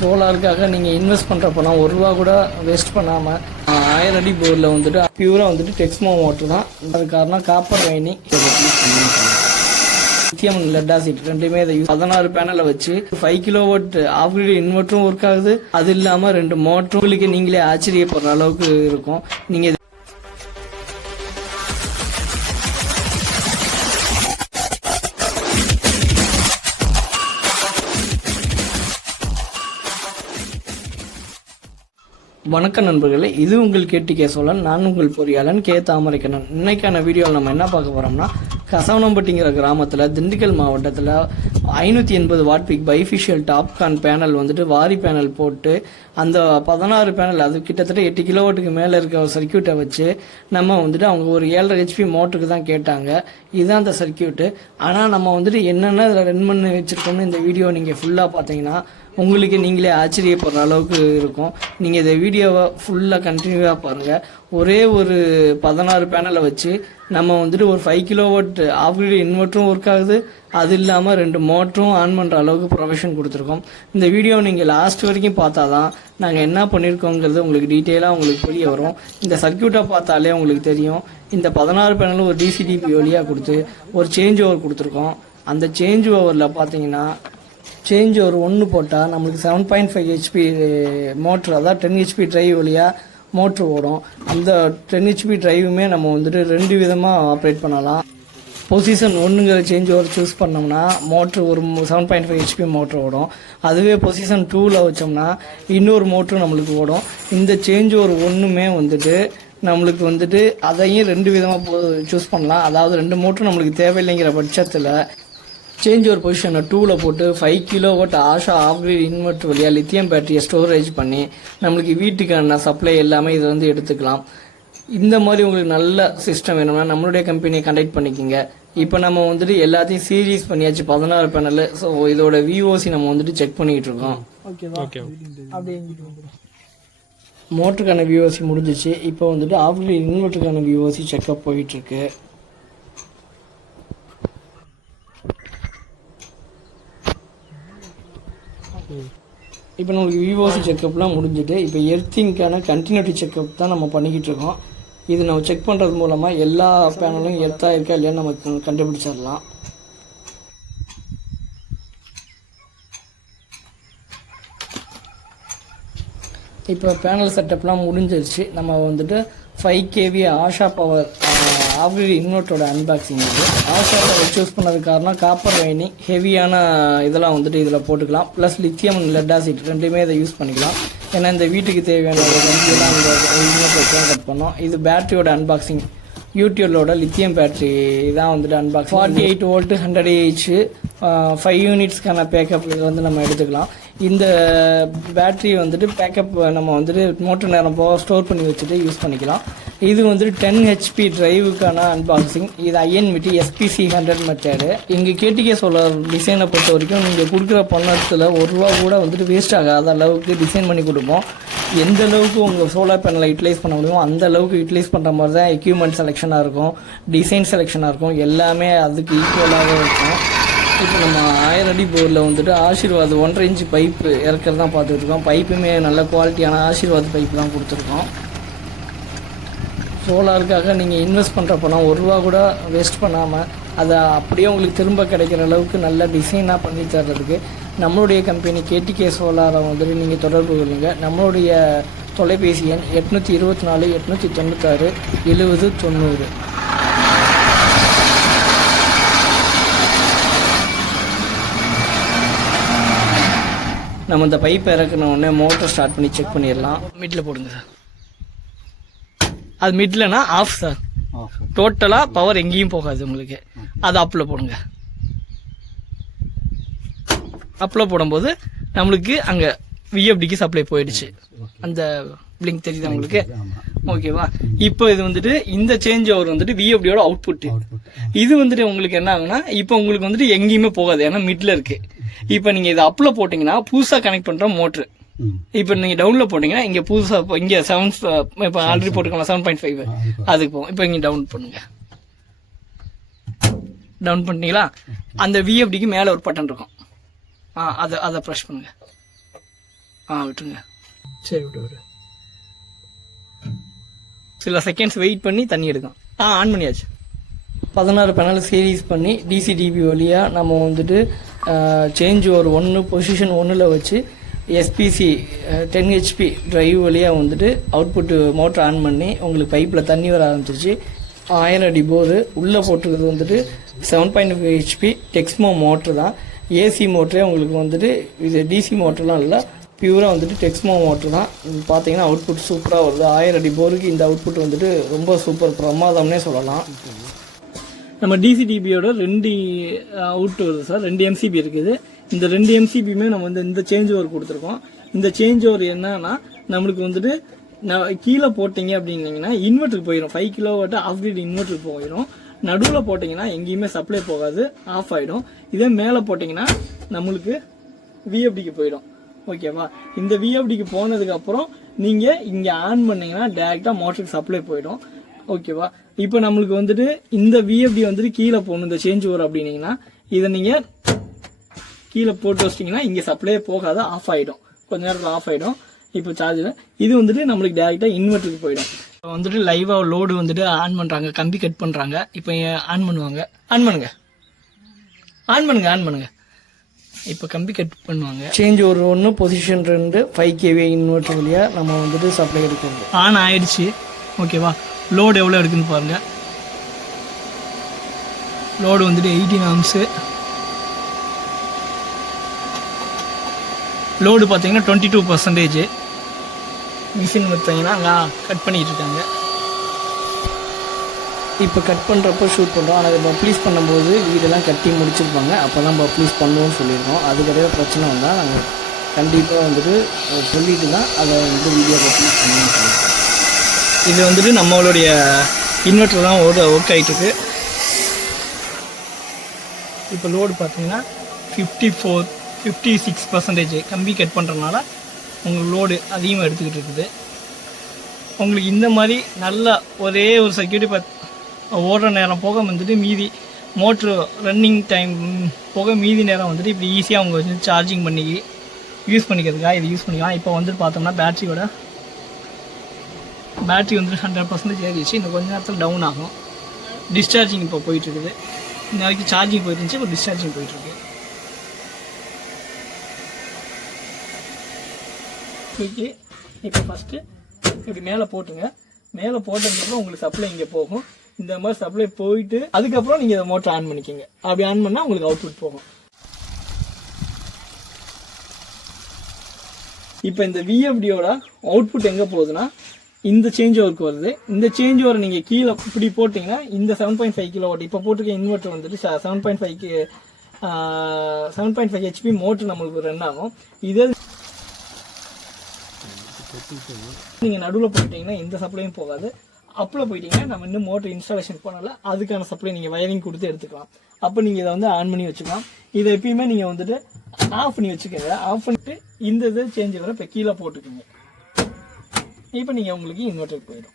சோலாருக்காக நீங்கள் இன்வெஸ்ட் பண்ணுறப்போனா ஒரு ரூபா கூட வேஸ்ட் பண்ணாமல் 1000 அடி போரில் வந்துட்டு பியூராக வந்துட்டு டெக்ஸ்மோ மோட்ரு தான். அது காரணம் காப்பர் வைனி லித்தியம் லெட் ஆசிட் ரெண்டுமே இதை 16 பேனலை வச்சு 5 கிலோவாட் ஆஃப் கிரிட் இன்வெர்ட்டரும் ஒர்க் ஆகுது. அது இல்லாமல் 2 மோட்டரும் உங்களுக்கு நீங்களே ஆச்சரியப்படுற அளவுக்கு இருக்கும். நீங்கள் வணக்கம் நண்பர்களே, இது உங்கள் கேடிகே சோழன். நான் உங்கள் பொறியாளன் கே தாமரைக்கண்ணன். இன்னைக்கான வீடியோவில் நம்ம என்ன பார்க்க போகிறோம்னா, கசவனம்பட்டிங்கிற கிராமத்தில் திண்டுக்கல் மாவட்டத்தில் 580 வாட் பீக் பைஃபிஷியல் டாப்கான் பேனல் வந்துட்டு வாரி பேனல் போட்டு அந்த 16 பேனல் அது கிட்டத்தட்ட 8 கிலோவாட்டுக்கு மேலே இருக்க சர்க்கியூட்டை வச்சு நம்ம வந்துட்டு அவங்க ஒரு 7.5 HP மோட்டருக்கு தான் கேட்டாங்க. இதுதான் அந்த சர்க்கியூட்டு. ஆனால் நம்ம வந்துட்டு என்னென்ன இதில் ரன் பண்ணி வச்சுருக்கோம்னு இந்த வீடியோ நீங்கள் ஃபுல்லாக பார்த்தீங்கன்னா உங்களுக்கு நீங்களே ஆச்சரியப்படுற அளவுக்கு இருக்கும். நீங்கள் இந்த வீடியோவை ஃபுல்லாக கண்டினியூவாக பாருங்கள். ஒரே ஒரு 16 பேனலை வச்சு நம்ம வந்துட்டு ஒரு 5 கிலோவாட் ஆஃப் கிரிட் இன்வெர்ட்டரும் ஒர்க் ஆகுது. அது இல்லாமல் 2 மோட்டரும் ஆன் பண்ணுற அளவுக்கு ப்ரொஃபஷன் கொடுத்துருக்கோம். இந்த வீடியோ நீங்கள் லாஸ்ட் வரைக்கும் பார்த்தா தான் நாங்கள் என்ன பண்ணியிருக்கோங்கிறது உங்களுக்கு டீட்டெயிலாக உங்களுக்கு புரிய வரும். இந்த சர்க்கியூட்டை பார்த்தாலே உங்களுக்கு தெரியும். இந்த 16 பேனலும் ஒரு டிசிடிபி வழியாக கொடுத்து ஒரு சேஞ்ச் ஓவர் கொடுத்துருக்கோம். அந்த சேஞ்ச் ஓவரில் பார்த்தீங்கன்னா சேஞ்ச் ஓவர் 1 போட்டால் நம்மளுக்கு 7.5 HP மோட்ரு, அதாவது 10 HP டிரைவ் வழியாக மோட்ரு ஓடும். அந்த 10 HP டிரைவுமே நம்ம வந்துட்டு 2 விதமாக ஆப்ரேட் பண்ணலாம். பொசிஷன் 1ங்கிற சேஞ்ச் ஓவர் சூஸ் பண்ணோம்னா மோட்ரு ஒரு 7.5 HP மோட்ரு ஓடும். அதுவே பொசிஷன் 2ல் வச்சோம்னா இன்னொரு மோட்ரு நம்மளுக்கு ஓடும். இந்த சேஞ்ச் ஓவர் 1மே வந்துட்டு நம்மளுக்கு வந்துட்டு அதையும் 2 விதமாக சூஸ் பண்ணலாம். அதாவது 2 மோட்ரு நம்மளுக்கு தேவையில்லைங்கிற பட்சத்தில் சேஞ்ச் ஓவர் பொசிஷனை 2ல் போட்டு 5 kilowatt Asha of grid inverter வழியாக லித்தியம் பேட்டரியை ஸ்டோரேஜ் பண்ணி நம்மளுக்கு வீட்டுக்கான சப்ளை எல்லாமே இதை வந்து எடுத்துக்கலாம். இந்த மாதிரி உங்களுக்கு நல்ல சிஸ்டம் வேணும்னா நம்மளுடைய கம்பெனியை கான்டாக்ட் பண்ணிக்கோங்க. இப்போ நம்ம வந்துட்டு எல்லாத்தையும் சீரீஸ் பண்ணியாச்சு 16 பேனல். ஸோ இதோட விஓசி நம்ம வந்துட்டு செக் பண்ணிக்கிட்டு இருக்கோம். மோட்டருக்கான விஓசி முடிஞ்சிச்சு. இப்போ வந்துட்டு ஆஃப் கிரிட் இன்வெர்ட்டருக்கான விஓசி செக்அப் போயிட்டுருக்கு. இப்போ நம்மளுக்கு விஓசி செக்கப்லாம் முடிஞ்சுட்டு இப்போ எர்த்திங்கான கண்டினியூட்டி செக்கப் தான் நம்ம பண்ணிக்கிட்டு இருக்கோம். இது நம்ம செக் பண்ணுறது மூலமாக எல்லா பேனலும் எர்த்தாக இருக்கா இல்லையான்னு நமக்கு கண்டுபிடிச்சிடலாம். இப்போ பேனல் செட்டப்லாம் முடிஞ்சிருச்சு. நம்ம வந்துட்டு 5 kV Asha power off grid இன்வெர்ட்டரோட அன்பாக்சிங். இது ஆஷாவை சூஸ் பண்ணது காரணம் காப்பர் வைனி ஹெவியான இதெல்லாம் வந்துட்டு இதில் போட்டுக்கலாம். ப்ளஸ் லித்தியம் லெட் ஆசிட் ரெண்டுமே இதை யூஸ் பண்ணிக்கலாம். ஏன்னா இந்த வீட்டுக்கு தேவையான வண்டியெல்லாம் இந்த இன்வெர்ட்டர் கட் பண்ணோம். இது பேட்டரியோட அன்பாக்சிங். யூடியூலோட லித்தியம் பேட்டரி தான் வந்துட்டு அன்பாக்சிங். 48 வோல்ட் 100 Ah 5 யூனிட்ஸ்க்கான பேக்கப் இது வந்து நம்ம எடுத்துக்கலாம். இந்த பேட்டரி வந்துட்டு பேக்கப் நம்ம வந்துட்டு மோட்டர் நேரம் போக ஸ்டோர் பண்ணி வச்சுட்டு யூஸ் பண்ணிக்கலாம். இது வந்துட்டு 10 HP டிரைவுக்கான அன்பாக்சிங். இது INVT SPC 100 மெத்தடு. எங்கள் கேடிகே சோலார் டிசைனை பொறுத்த வரைக்கும் நீங்கள் கொடுக்குற பணத்தில் ஒரு ரூபா கூட வந்துட்டு வேஸ்ட் ஆகாத அளவுக்கு டிசைன் பண்ணி கொடுப்போம். எந்த அளவுக்கு உங்கள் சோலார் பேனலை யூட்டிலைஸ் பண்ண முடியுமோ அந்த அளவுக்கு யூட்டிலைஸ் பண்ணுற மாதிரி தான் எக்யூப்மெண்ட் செலெக்ஷனாக இருக்கும், டிசைன் செலெக்ஷனாக இருக்கும், எல்லாமே அதுக்கு ஈக்குவலாகவே இருக்கும். இப்போ நம்ம 1000 அடி போரில் வந்துட்டு ஆசீர்வாத் 1.5 இன்ச் பைப்பு இறக்கிறது தான் பார்த்துட்டு இருக்கோம். பைப்புமே நல்ல குவாலிட்டியான ஆசீர்வாத் பைப்பு தான் கொடுத்துருக்கோம். சோலாருக்காக நீங்கள் இன்வெஸ்ட் பண்ணுறப்போனா ஒரு ரூபா கூட வேஸ்ட் பண்ணாமல் அதை அப்படியே உங்களுக்கு திரும்ப கிடைக்கிற அளவுக்கு நல்ல டிசைனாக பண்ணி தர்றதுக்கு நம்மளுடைய கம்பெனி கேடிகே சோலாரை வந்துட்டு நீங்கள் தொடர்பு கொள்ளுங்க. நம்மளுடைய தொலைபேசி எண் 824 896 70 90. நம்ம இந்த பைப்பை இறக்குன உடனே மோட்டர் ஸ்டார்ட் பண்ணி செக் பண்ணிடலாம். மிட்டில் போடுங்க சார். அது மிட்லனா ஆஃப் சார். டோட்டலாக பவர் எங்கேயும் போகாது உங்களுக்கு. அது அப்பில் போடுங்க. அப்பில் போடும்போது நம்மளுக்கு அங்கே விஎஃப்டிக்கு சப்ளை போயிடுச்சு. அந்த பிளிங்க் தெரியுது உங்களுக்கு, ஓகேவா? இப்போ இது வந்துட்டு இந்த சேஞ்ச் ஓவர் வந்துட்டு விஎஃப்டியோட அவுட்புட். இது வந்துட்டு உங்களுக்கு என்ன ஆகுனா இப்போ உங்களுக்கு வந்துட்டு எங்கேயுமே போகாது, ஏன்னா மிட்ல இருக்கு. இப்போ நீங்க இதை அப்ல போட்டீங்கன்னா புதுசாக கனெக்ட் பண்ற மோட்ரு. இப்போ நீங்க டவுன்ல போட்டீங்கன்னா இங்க புதுசா இங்க 7 இப்போ ஆல்ரெடி போட்டுக்கலாம் 7.5 அதுக்கு போகும். இப்போ இங்க டவுன் பண்ணுங்க. டவுன் பண்ணிட்டீங்களா? அந்த விஎஃப்டிக்கு மேல ஒரு பட்டன் இருக்கும், அதை ப்ரெஸ் பண்ணுங்க. விட்டுருங்க. சரி விட்டு சில செகண்ட்ஸ் வெயிட் பண்ணி தண்ணி எடுக்கும். ஆன் பண்ணியாச்சு. 16 பேனல் சீரீஸ் பண்ணி டிசிடிபி வழியாக நம்ம வந்துட்டு சேஞ்ச் ஓவர் 1 பொசிஷன் 1ல் வச்சு எஸ்பிசி 10 HP டிரைவ் வழியாக வந்துட்டு அவுட்புட்டு மோட்டர் ஆன் பண்ணி உங்களுக்கு பைப்பில் தண்ணி வர ஆரம்பிச்சிருச்சு. 1000 அடி போரு உள்ளே போட்டிருக்கிறது வந்துட்டு 7.5 HP டெக்ஸ்மோ மோட்ரு தான். ஏசி மோட்டரே உங்களுக்கு வந்துட்டு இது டிசி மோட்டர்லாம் இல்லை, பியூராக வந்துட்டு டெக்ஸ்மோ மோட்ரு தான். இது பார்த்தீங்கன்னா அவுட்புட் சூப்பராக வருது. 1000 அடி போருக்கு இந்த அவுட்புட் வந்துட்டு ரொம்ப சூப்பர் பிரமாதம்னே சொல்லலாம். நம்ம டிசிடிபியோட 2 அவுட் வருது சார். 2 MCB இருக்குது. இந்த 2 MCBயுமே நம்ம வந்து இந்த சேஞ்ச் ஓவர் கொடுத்துருக்கோம். இந்த சேஞ்ச் ஓவர் என்னன்னா நம்மளுக்கு வந்துட்டு கீழே போட்டிங்க அப்படின்னீங்கன்னா இன்வெர்ட்டருக்கு போயிடும். 5 kW ஆஃப் கிரிட் இன்வெர்ட்டருக்கு போயிடும். நடுவில் போட்டிங்கன்னா எங்கேயுமே சப்ளை போகாது, ஆஃப் ஆகிடும். இதே மேலே போட்டிங்கன்னா நம்மளுக்கு விஎஃப்டிக்கு போயிடும். ஓகேவா? இந்த விஎஃப்டிக்கு போனதுக்கப்புறம் நீங்கள் இங்கே ஆன் பண்ணிங்கன்னா டேரெக்டாக மோட்டருக்கு சப்ளை போயிடும். ஓகேவா? இப்போ நம்மளுக்கு வந்துட்டு இந்த விஎஃப்டி வந்துட்டு கீழே போகணும் இந்த சேஞ்ச் ஓவர் அப்படின்னீங்கன்னா இதை நீங்கள் கீழே போட்டு வச்சிட்டிங்கன்னா இங்கே சப்ளையே போகாது, ஆஃப் ஆகிடும். கொஞ்ச நேரத்தில் ஆஃப் ஆகிடும். இப்போ சார்ஜில் இது வந்துட்டு நம்மளுக்கு டேரெக்டாக இன்வெர்ட்டருக்கு போயிடும். இப்போ வந்துட்டு லைவாக லோடு வந்துட்டு ஆன் பண்ணுறாங்க, கம்பி கட் பண்ணுறாங்க. இப்போ ஆன் பண்ணுவாங்க. ஆன் பண்ணுங்க. இப்போ கம்பி கட் பண்ணுவாங்க. Change over 1 position 2 5 kV inverter வழியாக நம்ம வந்துட்டு சப்ளை எடுக்கிறது. ஆன் ஆயிடுச்சு. ஓகேவா? லோடு எவ்வளோ இருக்குன்னு பாருங்கள். லோடு வந்துட்டு 18 amps. லோடு பார்த்தீங்கன்னா 22%. மிஷின் பார்த்தீங்கன்னா அங்கே கட் பண்ணிகிட்டு இருக்காங்க. இப்போ கட் பண்ணுறப்போ ஷூட் பண்ணுறோம். ஆனால் அதை பப்ளிஷ் பண்ணும்போது வீடெல்லாம் கட்டி முடிச்சிருப்பாங்க. அப்போ தான் பப்ளிஷ் பண்ணுவோம்னு சொல்லியிருக்கோம். அதுக்கு ஏதாவது பிரச்சனை வந்தால் நாங்கள் கண்டிப்பாக வந்துட்டு சொல்லிட்டு தான் அதை வந்து வீடியோ பப்ளிஷ் பண்ணுவோம்னு சொல்லியிருக்கோம். இது வந்துட்டு நம்மளுடைய இன்வெர்ட்டர் தான் ஒர்க் ஆகிட்டுருக்கு. இப்போ லோடு பார்த்தீங்கன்னா 56% கம்பி கட் பண்ணுறதுனால உங்களுக்கு லோடு அதிகமாக எடுத்துக்கிட்டு இருக்குது. உங்களுக்கு இந்த மாதிரி நல்ல ஒரே ஒரு செக்யூரிட்டி ஓடுற நேரம் போக வந்துட்டு மீதி மோட்ரு ரன்னிங் டைம் போக மீதி நேரம் வந்துட்டு இப்படி ஈஸியாக அவங்க வந்து சார்ஜிங் பண்ணி யூஸ் பண்ணிக்கிறதுக்காக இது யூஸ் பண்ணிக்கலாம். இப்போ வந்துட்டு பார்த்தோம்னா பேட்ரி வந்துட்டு 100% ஏறிடுச்சு. இன்னும் கொஞ்சம் நேரத்தில் டவுன் ஆகும். டிஸ்சார்ஜிங் இப்போ போயிட்டுருக்குது. இந்த வரைக்கும் சார்ஜிங் போயிட்டுருந்துச்சு, இப்போ டிஸ்சார்ஜிங் போயிட்டுருக்கு. ஓகே, இப்போ ஃபஸ்ட்டு இப்படி மேலே போட்டுங்க. மேலே போட்டதுக்கப்புறம் உங்களுக்கு சப்ளை இங்கே போகும். இந்த மாதிரி சப்ளை போயிட்டு அதுக்கப்புறம் நீங்கள் இதை மோட்டர் ஆன் பண்ணிக்கிங்க. அப்படி ஆன் பண்ணால் உங்களுக்கு அவுட்புட் போகும். இப்போ இந்த விஎஃப்டியோட அவுட்புட் எங்கே போகுதுன்னா இந்த சேஞ்ச் ஓவருக்கு வருது. இந்த சேஞ்ச் ஓவர் நீங்கள் கீழே இப்படி போட்டிங்கன்னா இந்த 7.5 kW இப்போ போட்டிருக்க இன்வெர்ட்டர் வந்துட்டு 7.5 HP மோட்டர் நம்மளுக்கு ரன் ஆகும். இதே நீங்கள் நடுவில் போயிட்டீங்கன்னா இந்த சப்ளையும் போகாது. அப்பில் போயிட்டீங்கன்னா நம்ம இன்னும் மோட்டர் இன்ஸ்டாலேஷன் பண்ணல, அதுக்கான சப்ளை நீங்கள் வயரிங் கொடுத்து எடுத்துக்கலாம். அப்போ நீங்கள் இதை வந்து ஆன் பண்ணி வச்சுக்கலாம். இதை எப்பயுமே நீங்கள் வந்துட்டு ஆஃப் பண்ணி வச்சுக்கோங்க. ஆஃப் பண்ணிட்டு இந்த இது சேஞ்ச் வர இப்போ கீழே போட்டுக்கோங்க. இப்போ நீங்கள் உங்களுக்கு இன்வெர்ட்டருக்கு போயிடும்.